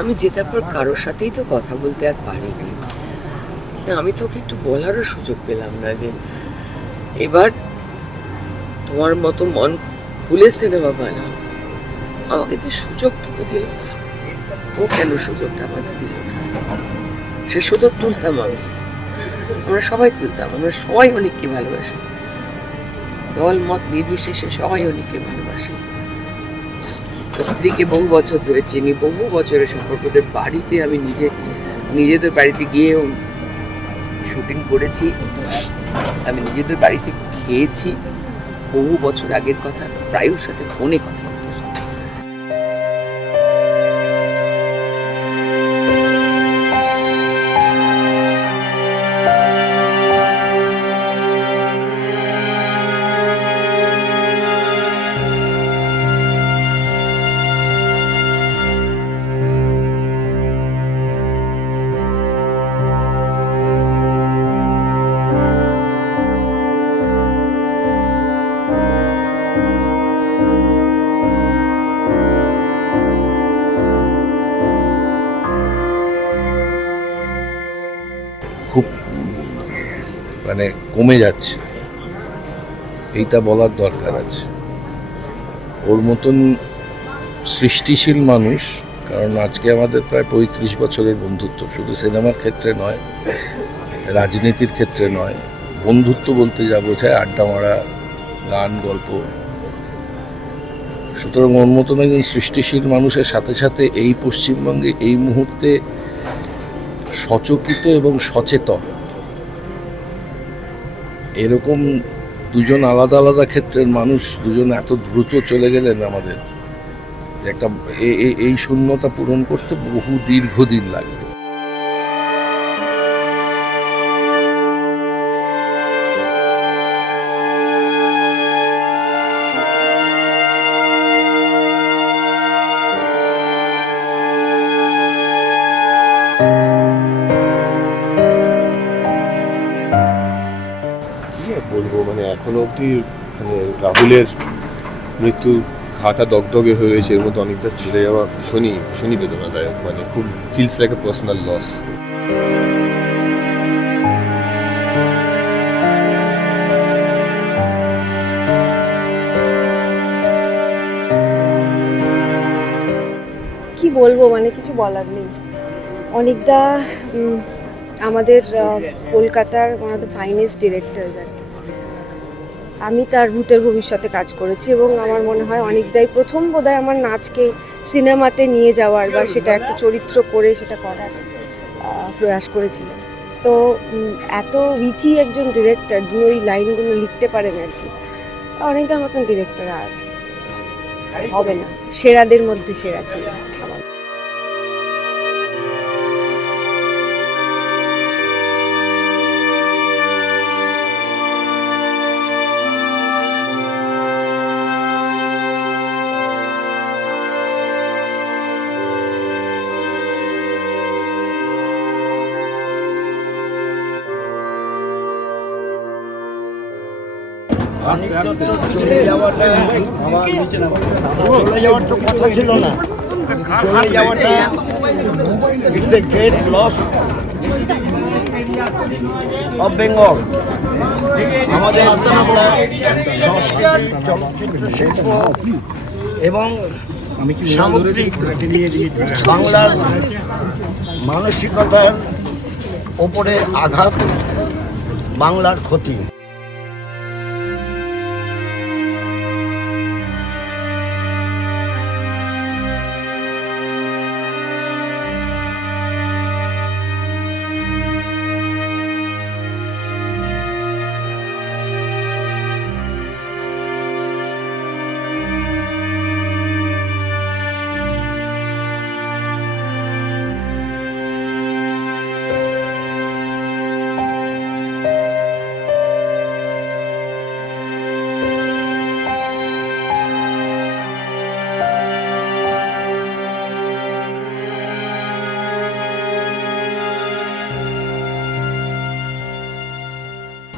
আমি জেতার পর কারোর সাথেই তো কথা বলতে আর পারিনি। আমি তোকে একটু বলারও সুযোগ পেলাম না যে এবার তোমার মতো মন খুলে সিনেমা বানাও। আমাকে তো সুযোগটুকু দিল না। ও কেন সুযোগটা আমাদের দিল না? সে সুযোগ তুলতাম আমি, আমরা সবাই তুলতাম। আমরা সবাই অনেককে ভালোবাসি, দল মত নির্বিশেষে সবাই অনেককে ভালোবাসি। স্ত্রীকে বহু বছর ধরে চিনি, বহু বছরের সম্পর্কদের বাড়িতে আমি নিজেদের বাড়িতে গিয়েও শুটিং করেছি, আমি নিজেদের বাড়িতে খেয়েছি। বহু বছর আগের কথা, প্রায় ওর সাথে ফোনে কথা বলতে। খুব মানে কমে যাচ্ছে, এইটা বলার দরকার আছে। ওর মতন সৃষ্টিশীল মানুষ, কারণ আজকে আমাদের প্রায় 35 বছরের বন্ধুত্ব, শুধু সিনেমার ক্ষেত্রে নয়, রাজনীতির ক্ষেত্রে নয়, বন্ধুত্ব বলতে যা বোঝায় আড্ডা মারা, গান, গল্প। সুতরাং ওর মতন একজন সৃষ্টিশীল মানুষের সাথে সাথে এই পশ্চিমবঙ্গে এই মুহূর্তে সচকিত এবং সচেতন এরকম দুজন আলাদা আলাদা ক্ষেত্রের মানুষ দুজন এত দ্রুত চলে গেলেন আমাদের, একটা এই শূন্যতা পূরণ করতে বহু দীর্ঘদিন লাগবে। বলবো মানে এখনো অবধি মানে রাহুলের মৃত্যু ঘাটা দগদগে হয়ে রয়েছে, এর মধ্যে অনেকটা চলে যাওয়া ভীষণই বেদনাদায়ক, মানে খুব feels like a personal loss. কি বলবো, মানে কিছু বলার নেই। অনেকদা আমাদের কলকাতার one of the finest directors আর কি। আমি তার ভূতের ভবিষ্যতে কাজ করেছি এবং আমার মনে হয় অনেকদাই প্রথম বোধহয় আমার নাচকে সিনেমাতে নিয়ে যাওয়ার বা সেটা একটা চরিত্র করে সেটা করার প্রয়াস করেছিলেন। তো এত উইচি একজন ডিরেক্টর যিনি ওই লাইনগুলো লিখতে পারেন আর কি, অনেকদার মতন ডিরেক্টর আর হবে না, সেরাদের মধ্যে সেরা ছিল আমার। চলে যাওয়াটা তো কথা ছিল না, চলে যাওয়াটা it's a great loss of Bengal. আমাদের বাংলা সংস্কৃতি, চলচ্চিত্র শিল্প এবং সামগ্রিক বাংলার মানসিকতার ওপরে আঘাত, বাংলার ক্ষতি।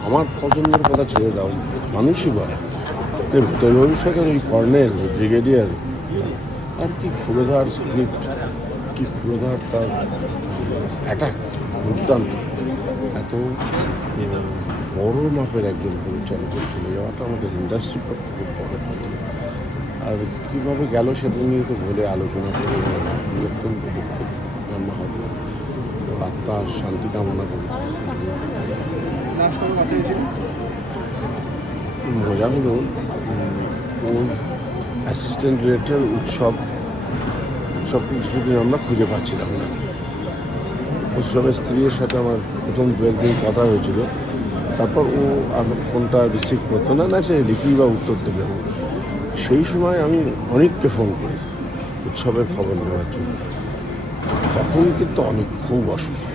আমার পছন্দের কথা ছেড়ে দাও, মানুষই বলে ভূতের ভবিষ্যতের ওই কর্নেল, ব্রিগেডিয়ার আর কি ক্ষুবেধার স্ক্রিপ্ট, তীব্রতার তার অ্যাটাক দুর্দান্ত। এত বড় মাপের একজন পরিচালকের চলে যাওয়াটা আমাদের ইন্ডাস্ট্রির পক্ষে খুব বড় কথা। আর কীভাবে গেল সেটা নিয়ে তো বলে আলোচনা করে অত্যন্ত দুঃখ জন্ম হবে। আত্মার শান্তি কামনা করি। মজা হলো ওর অ্যাসিস্ট্যান্ট ডিরেক্টর উৎসব কিছুদিন আমরা খুঁজে পাচ্ছিলাম না। উৎসবের স্ত্রীর সাথে আমার প্রথম দু একদিন কথা হয়েছিল, তারপর ও আর ফোনটা রিসিভ করতো না সে লিখি বা উত্তর দেবে। সেই সময় আমি অনেককে ফোন করি উৎসবের খবর নেওয়ার জন্য। তখন কিন্তু অনেক খুব অসুস্থ,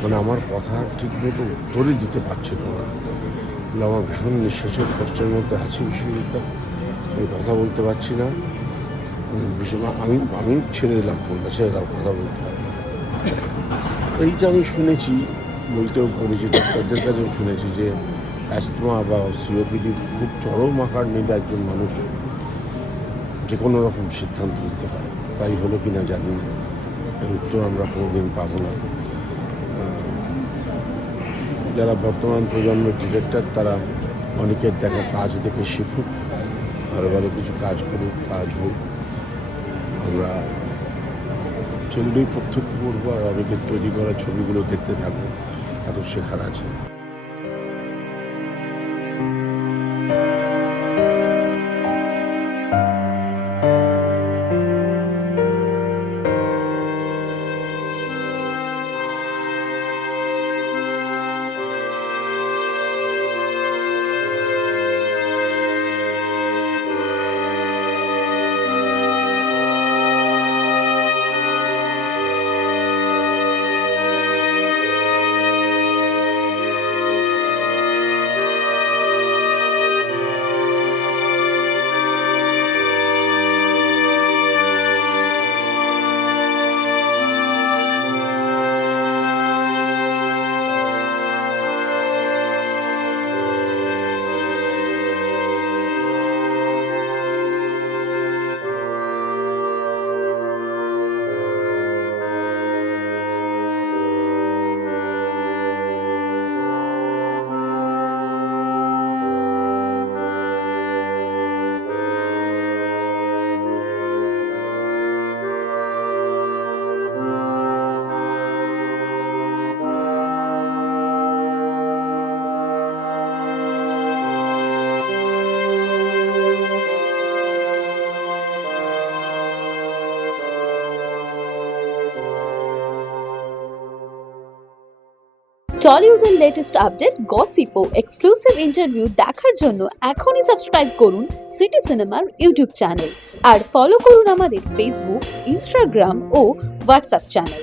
মানে আমার কথা ঠিকমতো উত্তরই দিতে পারছিল না। আমার ভীষণ নিঃশ্বাসের কষ্টের মধ্যে আছি বিষয়টা, আমি কথা বলতে পারছি না। ভীষণ আমি ছেড়ে দিলাম ফোনটা, ছেড়ে দাও, কথা বলতে হবে। এইটা আমি শুনেছি, বলতেও পড়েছি, ডাক্তারদের কাছেও শুনেছি যে অ্যাস্তমা বা সিওপিডি খুব চরম আকার নিলে একজন মানুষ যে কোনো রকম সিদ্ধান্ত নিতে পারে। তাই হলো কি না জানি না, এর উত্তর আমরা কোনোদিন পাবো না। যারা বর্তমান প্রজন্মের ডিরেক্টর তারা অনেকের দেখা কাজ দেখে শিখুক, ভালো ভালো কিছু কাজ করুক, কাজ হোক। আমরা সেগুলোই প্রত্যক্ষ করবো আর অনেকের তৈরি করা ছবিগুলো দেখতে থাকবো, এত শেখার আছে। টলিউডের লেটেস্ট আপডেট, গসিপ ও এক্সক্লুসিভ ইন্টারভিউ দেখার জন্য এখনই সাবস্ক্রাইব করুন সিটি সিনেমার ইউটিউব চ্যানেল আর ফলো করুন আমাদের ফেসবুক, ইনস্টাগ্রাম ও হোয়াটসঅ্যাপ চ্যানেল।